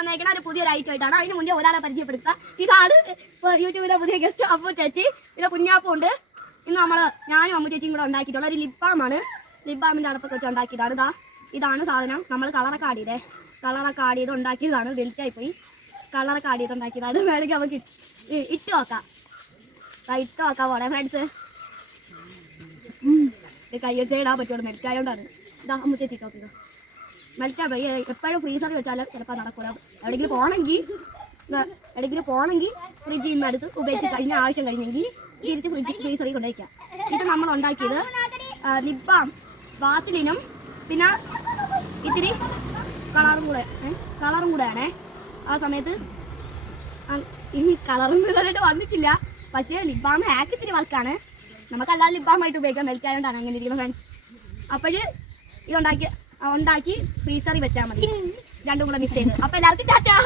വന്നേക്കുന്ന ഒരു പുതിയൊരു ഐറ്റം ആയിട്ടാണ്. അതിന് മുന്നേ ഒരാളെ പരിചയപ്പെടുത്താം. ഇതാണ് യൂട്യൂബിലെ പുതിയ ഗസ്റ്റ് അമ്മു ചേച്ചി. പിന്നെ കുഞ്ഞാപ്പം ഉണ്ട്. ഇന്ന് ഞാനും അമ്മു ചേച്ചിയും കൂടെ ഉണ്ടാക്കിയിട്ടുള്ള ഒരു ലിപ് ബാമാണ്. ലിപ് ബാമിൻ്റെ അടുപ്പൊക്കെ വെച്ച് ഉണ്ടാക്കിയതാണ്. ഇതാണ് സാധനം. നമ്മൾ കളറൊക്കെ ആടിയത് ഉണ്ടാക്കിയതാണ്. വെൽറ്റായിപ്പോയി. കളറൊക്കെ ആടിയത് ഉണ്ടാക്കിയതാണ്. വേണമെങ്കിൽ നമുക്ക് ഇട്ട് നോക്കാം. പോണേ ഫ്രണ്ട്സ്. കൈ വെച്ചേ ഇടാൻ പറ്റുള്ളൂ. മെൽറ്റായോണ്ടാണ്. ഇതാ അമ്മു ചേച്ചി ഇട്ട് നോക്കിയത്. മെൽറ്റാ പോയി. എപ്പോഴും ഫ്രീസറിൽ വെച്ചാൽ ചിലപ്പോൾ നടക്കൂല. എവിടെയെങ്കിലും പോകണമെങ്കിൽ ഫ്രിഡ്ജിൽ നിന്ന് അടുത്ത് ഉപയോഗിച്ച് കഴിഞ്ഞ ആവശ്യം കഴിഞ്ഞെങ്കിൽ തിരിച്ച് ഫ്രീസറിൽ കൊണ്ടുവയ്ക്കാം. ഇത് നമ്മൾ ഉണ്ടാക്കിയത് ലിപ് ബാം, വാസലിനും പിന്നെ ഇത്തിരി കളറും കൂടെയാണേ. ആ സമയത്ത് ഈ കളറും ഇതായിട്ട് വന്നിട്ടില്ല. പക്ഷേ ലിപ് ബാം ഹാക്ക് ഇത്തിരി വർക്കാണ്. നമുക്കല്ലാതെ ലിപ് ബാമായിട്ട് ഉപയോഗിക്കാം. മെൽറ്റായോണ്ടാണ് അങ്ങനെ ഇരിക്കുന്നത് ഫ്രണ്ട്സ്. അപ്പോൾ ഇതുണ്ടാക്കി ഫ്രീസറിൽ വെച്ചാൽ മതി. രണ്ടും കൂടെ മിക്സ് ചെയ്ത്. അപ്പോൾ എല്ലാവർക്കും ടാറ്റാ.